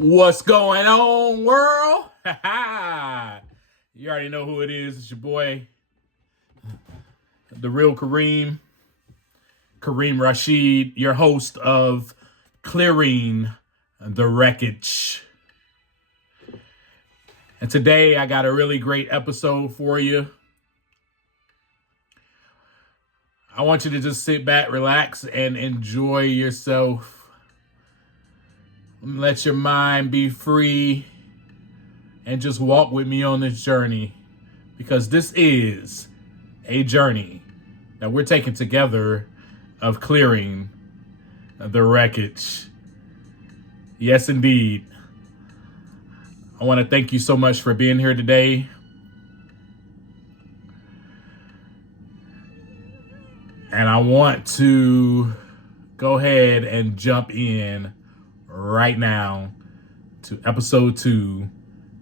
What's going on, world? You already know who it is. It's your boy, the real Kareem Rashed, your host of Clearing the Wreckage. And today I got a really great episode for you. I want you to just sit back, relax, and enjoy yourself. Let your mind be free and just walk with me on this journey, because this is a journey that we're taking together of clearing the wreckage. Yes, indeed. I want to thank you so much for being here today. And I want to go ahead and jump in right now to episode 2,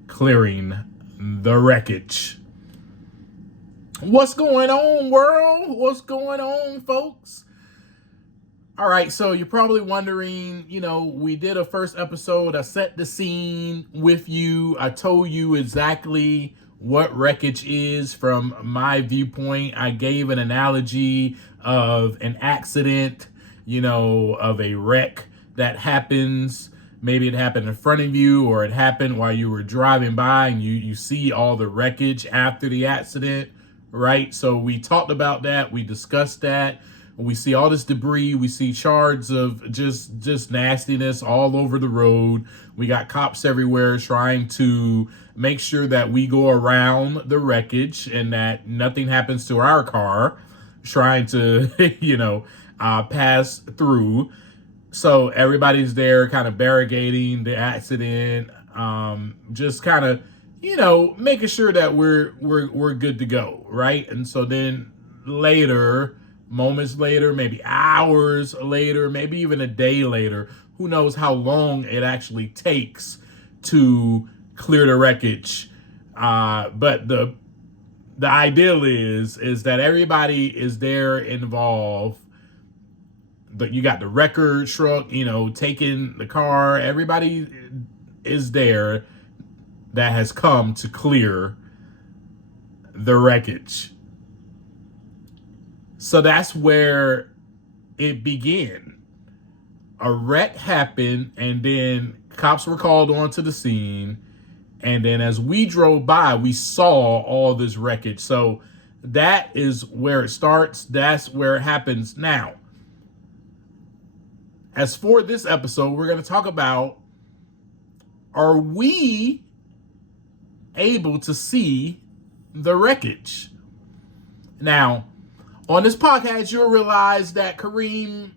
Clearing the Wreckage. What's going on, world? What's going on, folks? All right, so you're probably wondering, we did a first episode. I set the scene with you. I told you exactly what wreckage is from my viewpoint. I gave an analogy of an accident, of a wreck that happens. Maybe it happened in front of you, or it happened while you were driving by and you see all the wreckage after the accident, right? So we talked about that. We discussed that. We see all this debris. We see shards of just nastiness all over the road. We got cops everywhere trying to make sure that we go around the wreckage and that nothing happens to our car, trying to, pass through. So everybody's there kind of barricading the accident, just kind of, making sure that we're good to go, right? And so then later, moments later, maybe hours later, maybe even a day later, who knows how long it actually takes to clear the wreckage. But the ideal is that everybody is there involved. But you got the wrecker truck, taking the car. Everybody is there that has come to clear the wreckage. So that's where it began. A wreck happened, and then cops were called onto the scene. And then as we drove by, we saw all this wreckage. So that is where it starts. That's where it happens now. As for this episode, we're going to talk about, are we able to see the wreckage? Now, on this podcast, you'll realize that Kareem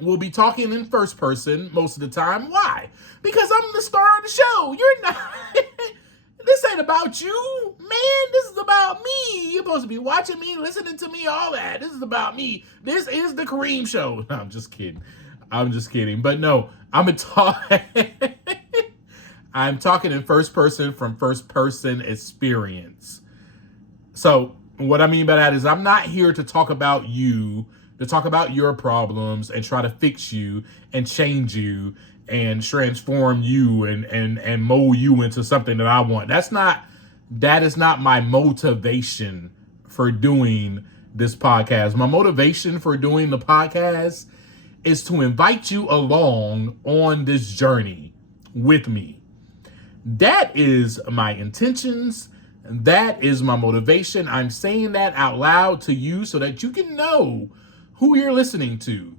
will be talking in first person most of the time. Why? Because I'm the star of the show. You're not. This ain't about you, man. This is about me. You're supposed to be watching me, listening to me, all that. This is about me. This is the Kareem show. No, I'm just kidding. But no, I'm talking in first person from first person experience. So what I mean by that is I'm not here to talk about you, to talk about your problems and try to fix you and change you and transform you and mold you into something that I want. That is not my motivation for doing this podcast. My motivation for doing the podcast is to invite you along on this journey with me. That is my intentions. That is my motivation. I'm saying that out loud to you so that you can know who you're listening to.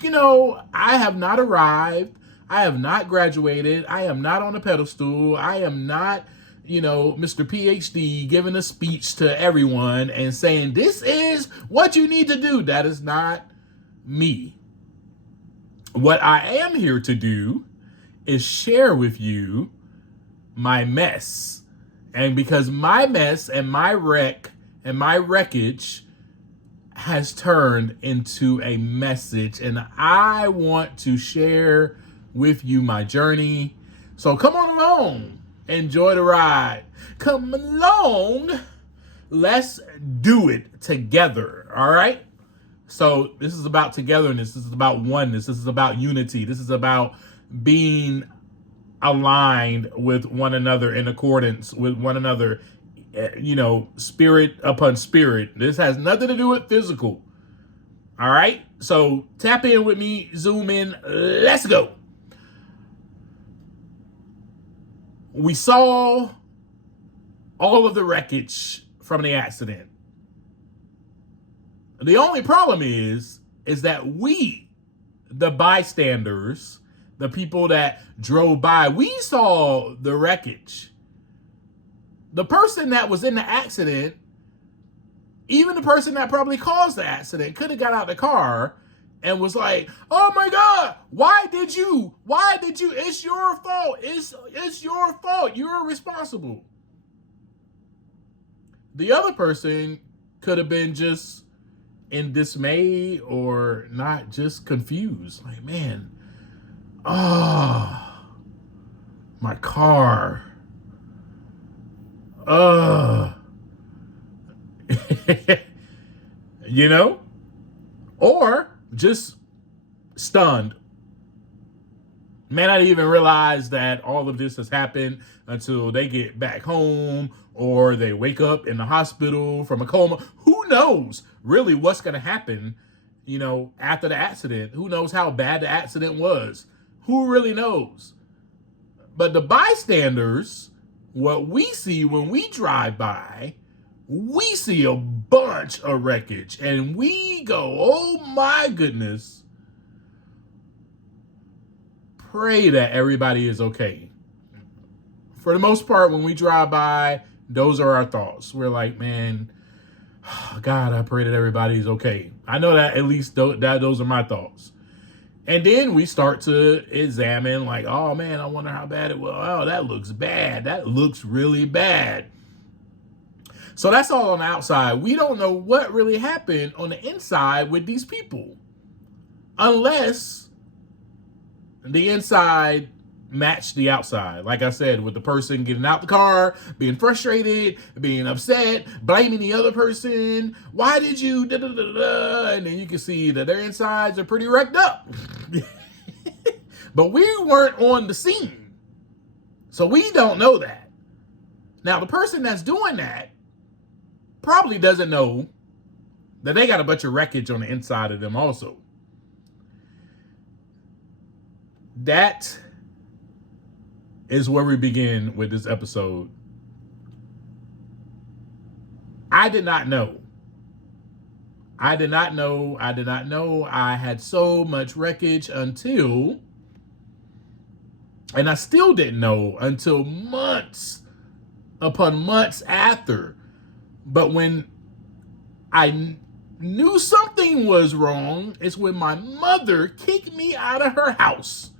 You know, I have not arrived. I have not graduated. I am not on a pedestal. I am not, Mr. PhD giving a speech to everyone and saying, this is what you need to do. That is not me. What I am here to do is share with you my mess. And because my mess and my wreck and my wreckage has turned into a message, and I want to share with you my journey. So come on along. Enjoy the ride. Come along. Let's do it together. All right? So this is about togetherness. This is about oneness. This is about unity. This is about being aligned with one another, in accordance with one another, spirit upon spirit. This has nothing to do with physical. All right? So tap in with me, zoom in, let's go. We saw all of the wreckage from the accident. The only problem is that we, the bystanders, the people that drove by, we saw the wreckage. The person that was in the accident, even the person that probably caused the accident, could have got out of the car and was like, oh my God, why did you? It's your fault. It's your fault. You're responsible. The other person could have been just in dismay or not, just confused. Like, man, my car. Or just stunned. May not even realize that all of this has happened until they get back home or they wake up in the hospital from a coma. Who knows really what's going to happen, after the accident? Who knows how bad the accident was? Who really knows? But the bystanders, what we see when we drive by, we see a bunch of wreckage and we go, oh my goodness. Pray that everybody is okay. For the most part, when we drive by, those are our thoughts. We're like, man, God, I pray that everybody's okay. I know that at least those are my thoughts. And then we start to examine, like, oh man, I wonder how bad it was. Oh, that looks bad. That looks really bad. So that's all on the outside. We don't know what really happened on the inside with these people, unless the inside matched the outside. Like I said, with the person getting out the car, being frustrated, being upset, blaming the other person. Why did you? And then you can see that their insides are pretty wrecked up. But we weren't on the scene, so we don't know that. Now, the person that's doing that probably doesn't know that they got a bunch of wreckage on the inside of them also. That is where we begin with this episode. I did not know. I did not know I had so much wreckage until, and I still didn't know until months upon months after. But when I knew something was wrong, it's when my mother kicked me out of her house.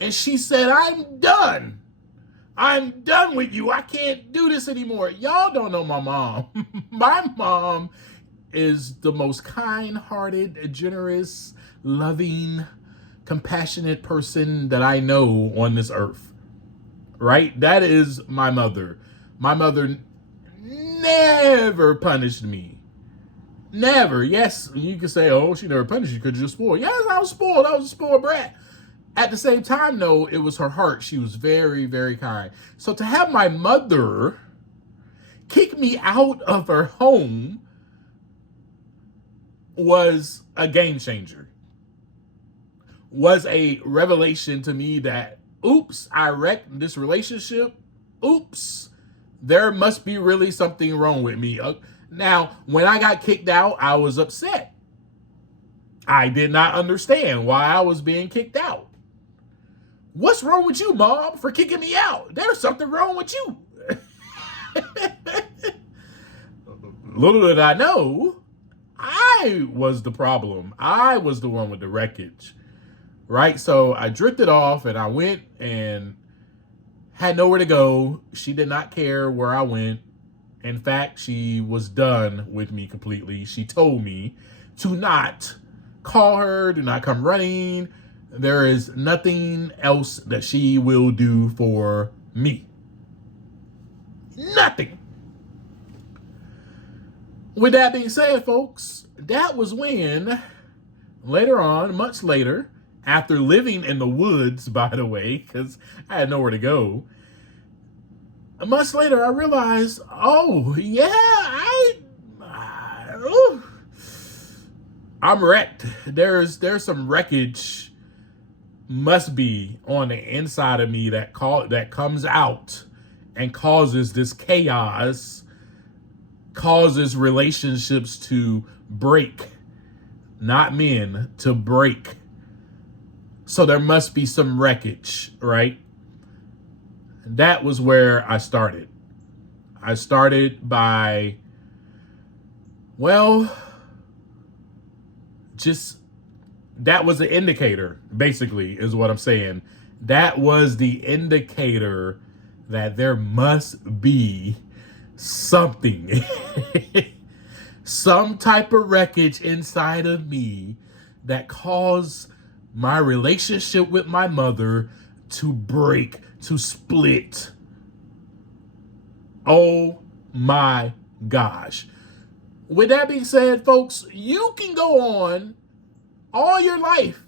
And she said, I'm done. I'm done with you. I can't do this anymore. Y'all don't know my mom. My mom is the most kind-hearted, generous, loving, compassionate person that I know on this earth. Right? That is my mother. My mother never punished me. Never. Yes, you can say, oh, she never punished you because you're spoiled. Yes, I was spoiled. I was a spoiled brat. At the same time, though, it was her heart. She was very, very kind. So to have my mother kick me out of her home was a game changer. Was a revelation to me that, oops, I wrecked this relationship. Oops, there must be really something wrong with me. Now, when I got kicked out, I was upset. I did not understand why I was being kicked out. What's wrong with you, Mom, for kicking me out? There's something wrong with you. Little did I know, I was the problem. I was the one with the wreckage, right? So I drifted off and I went and had nowhere to go. She did not care where I went. In fact, she was done with me completely. She told me to not call her, do not come running. There is nothing else that she will do for me. Nothing. With that being said, folks, that was when, later on, much later, after living in the woods, by the way, because I had nowhere to go. Months later, I realized, oh yeah, I'm wrecked. There's some wreckage must be on the inside of me that comes out and causes this chaos, causes relationships to break, not men to break. So there must be some wreckage, right? That was where I started. I started by, well, just that was the indicator, basically, is what I'm saying. That was the indicator that there must be something, some type of wreckage inside of me that caused my relationship with my mother to break, to split. Oh my gosh. With that being said, folks, you can go on all your life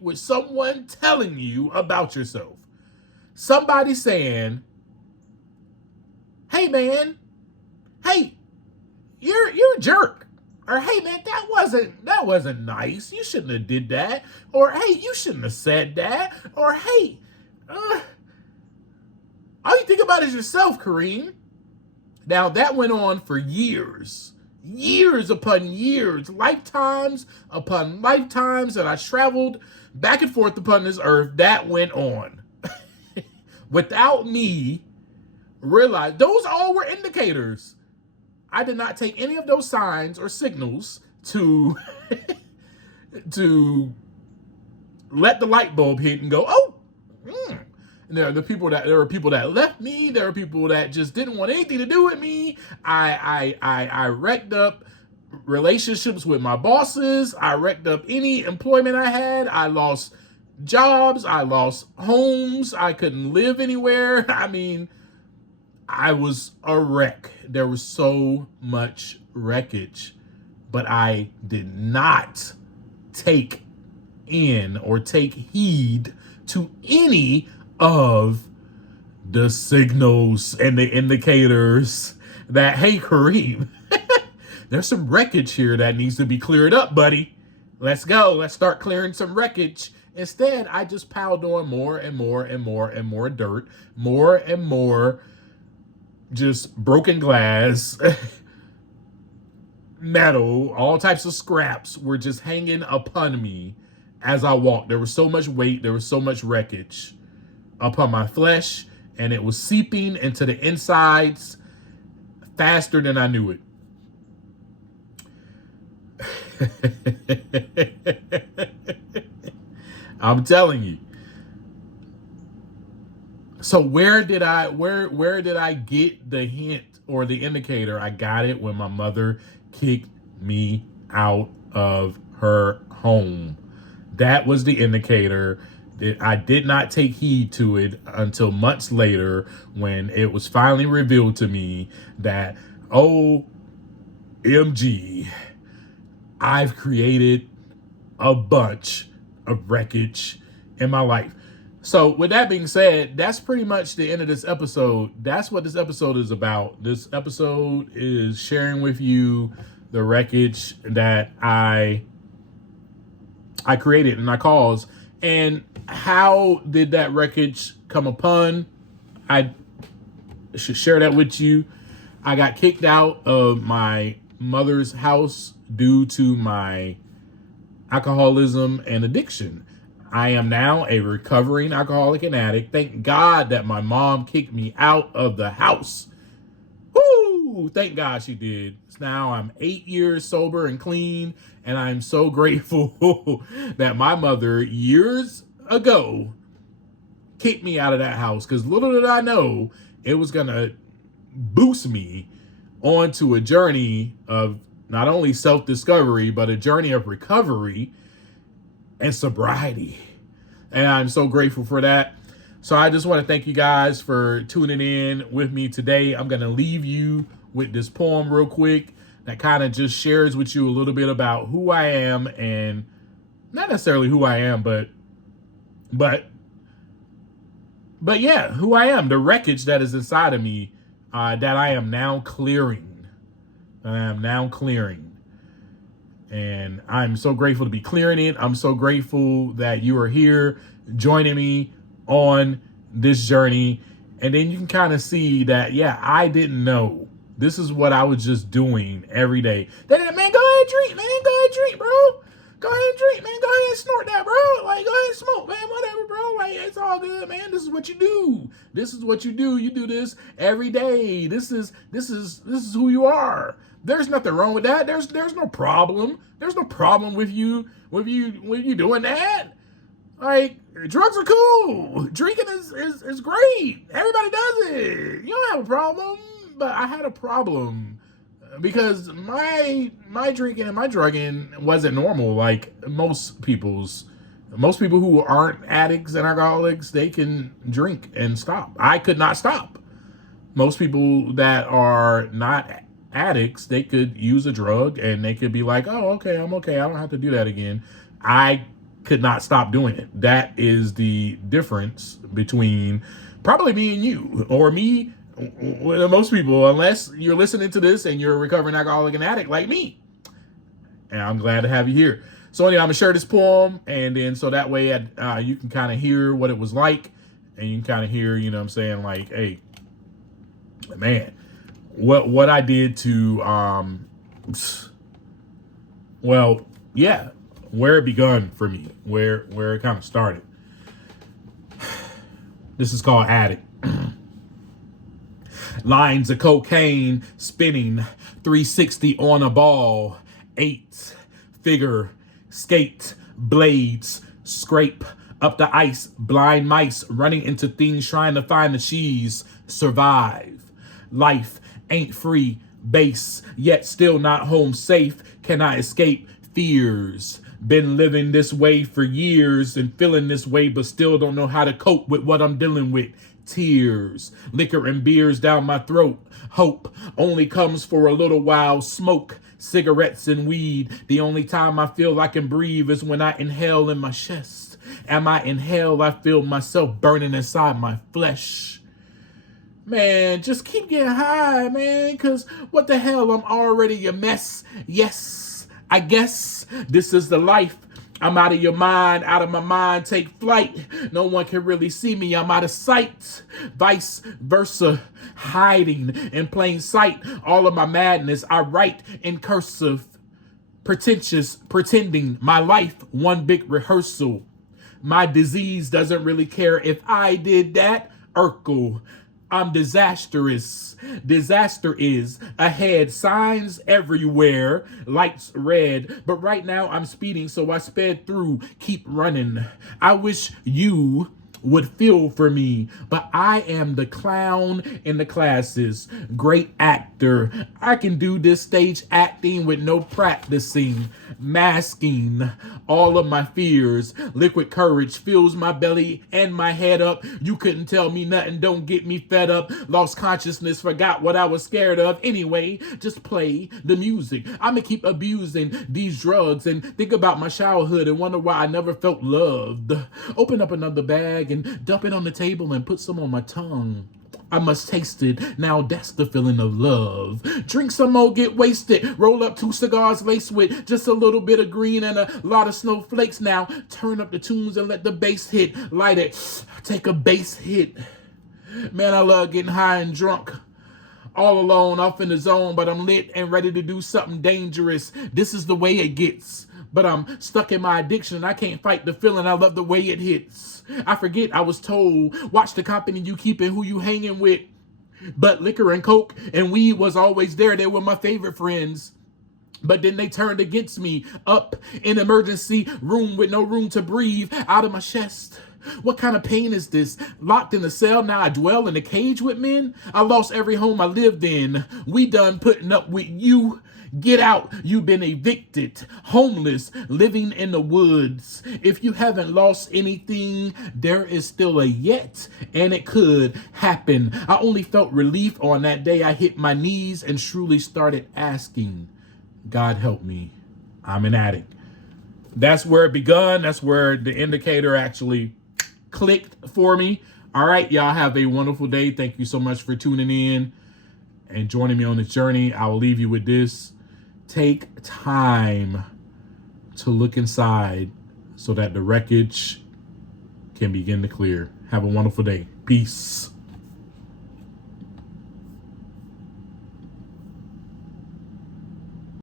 with someone telling you about yourself. Somebody saying, hey man, hey, you're a jerk. Or hey man, that wasn't nice. You shouldn't have did that. Or hey, you shouldn't have said that. Or hey, all you think about is yourself, Kareem. Now that went on for years upon years, lifetimes upon lifetimes that I traveled back and forth upon this earth. That went on without me realize those all were indicators. I did not take any of those signs or signals to to let the light bulb hit and go, oh. And there were people that left me. There were people that just didn't want anything to do with me. I wrecked up relationships with my bosses. I wrecked up any employment I had. I lost jobs. I lost homes. I couldn't live anywhere. I mean, I was a wreck. There was so much wreckage, but I did not take in or take heed to any of the signals and the indicators that, hey, Kareem, there's some wreckage here that needs to be cleared up, buddy. Let's go. Let's start clearing some wreckage. Instead, I just piled on more and more and more and more dirt, more and more just broken glass, metal, all types of scraps were just hanging upon me as I walked. There was so much weight. There was so much wreckage upon my flesh, and it was seeping into the insides faster than I knew it. I'm telling you. So where did I get the hint or the indicator? I got it when my mother kicked me out of her home. That was the indicator. I did not take heed to it until months later when it was finally revealed to me that, OMG, I've created a bunch of wreckage in my life. So with that being said, that's pretty much the end of this episode. That's what this episode is about. This episode is sharing with you the wreckage that I created and I caused. And how did that wreckage come upon? I should share that with you. I got kicked out of my mother's house due to my alcoholism and addiction. I am now a recovering alcoholic and addict. Thank God that my mom kicked me out of the house. Woo! Thank God she did. Now I'm 8 years sober and clean, and I'm so grateful that my mother years ago kicked me out of that house, because little did I know it was going to boost me onto a journey of not only self-discovery, but a journey of recovery and sobriety. And I'm so grateful for that. So I just want to thank you guys for tuning in with me today. I'm going to leave you with this poem real quick that kind of just shares with you a little bit about who I am and not necessarily who I am, but yeah, who I am, the wreckage that is inside of me, that I am now clearing. And I'm so grateful to be clearing it. I'm so grateful that you are here joining me on this journey. And then you can kind of see that, yeah, I didn't know. This is what I was just doing every day. Man, go ahead and drink, man. Go ahead and drink, bro. Go ahead and drink, man. Go ahead and snort that, bro. Like, go ahead and smoke, man. Whatever, bro. Like, it's all good, man. This is what you do. This is what you do. You do this every day. This is who you are. There's nothing wrong with that. There's no problem. There's no problem with you doing that. Like, drugs are cool. Drinking is great. Everybody does it. You don't have a problem. But I had a problem because my drinking and my drugging wasn't normal like most people's. Most people who aren't addicts and alcoholics, they can drink and stop. I could not stop. Most people that are not addicts, they could use a drug and they could be like, oh, okay, I'm okay. I don't have to do that again. I could not stop doing it. That is the difference between probably me and you, or me, well, most people, unless you're listening to this and you're a recovering alcoholic and addict like me. And I'm glad to have you here. So anyway, I'm going to share this poem, and then so that way you can kind of hear what it was like, and you can kind of hear, you know what I'm saying, like, hey, man, what I did to, well, yeah, where it begun for me, where it kind of started. This is called Addict. Lines of cocaine spinning, 360 on a ball, 8-figure skate, blades, scrape up the ice, blind mice running into things trying to find the cheese, survive. Life ain't free, base, yet still not home safe, cannot escape fears. Been living this way for years and feeling this way, but still don't know how to cope with what I'm dealing with. Tears, liquor and beers down my throat. Hope only comes for a little while. Smoke, cigarettes and weed. The only time I feel I can breathe is when I inhale in my chest. And I inhale, I feel myself burning inside my flesh. Man, just keep getting high, man, because what the hell, I'm already a mess. Yes, I guess this is the life. I'm out of your mind, out of my mind, take flight. No one can really see me, I'm out of sight. Vice versa, hiding in plain sight. All of my madness, I write in cursive. Pretentious, pretending my life, one big rehearsal. My disease doesn't really care if I did that. Urkel. I'm disastrous. Disaster is ahead. Signs everywhere. Lights red. But right now I'm speeding, so I sped through. Keep running. I wish you would feel for me, but I am the clown in the classes. Great actor. I can do this stage acting with no practicing. Masking all of my fears. Liquid courage fills my belly and my head up. You couldn't tell me nothing, don't get me fed up. Lost consciousness, forgot what I was scared of. Anyway, just play the music. I'ma keep abusing these drugs and think about my childhood and wonder why I never felt loved. Open up another bag and dump it on the table and put some on my tongue. I must taste it. Now that's the feeling of love. Drink some more, get wasted. Roll up 2 cigars laced with just a little bit of green and a lot of snowflakes. Now turn up the tunes and let the bass hit. Light it. Take a bass hit. Man, I love getting high and drunk. All alone, off in the zone, but I'm lit and ready to do something dangerous. This is the way it gets. But I'm stuck in my addiction and I can't fight the feeling. I love the way it hits. I forget I was told, watch the company you keep and who you hanging with. But liquor and coke and weed was always there. They were my favorite friends. But then they turned against me. Up in emergency room with no room to breathe. Out of my chest. What kind of pain is this? Locked in a cell, now I dwell in a cage with men? I lost every home I lived in. We done putting up with you. Get out, you've been evicted, homeless, living in the woods. If you haven't lost anything, there is still a yet, and it could happen. I only felt relief on that day I hit my knees and truly started asking, God help me, I'm an addict. that's where it begun. That's where the indicator actually clicked for me. All right, y'all have a wonderful day. Thank you so much for tuning in and joining me on this journey. I will leave you with this. Take time to look inside so that the wreckage can begin to clear. Have a wonderful day. Peace.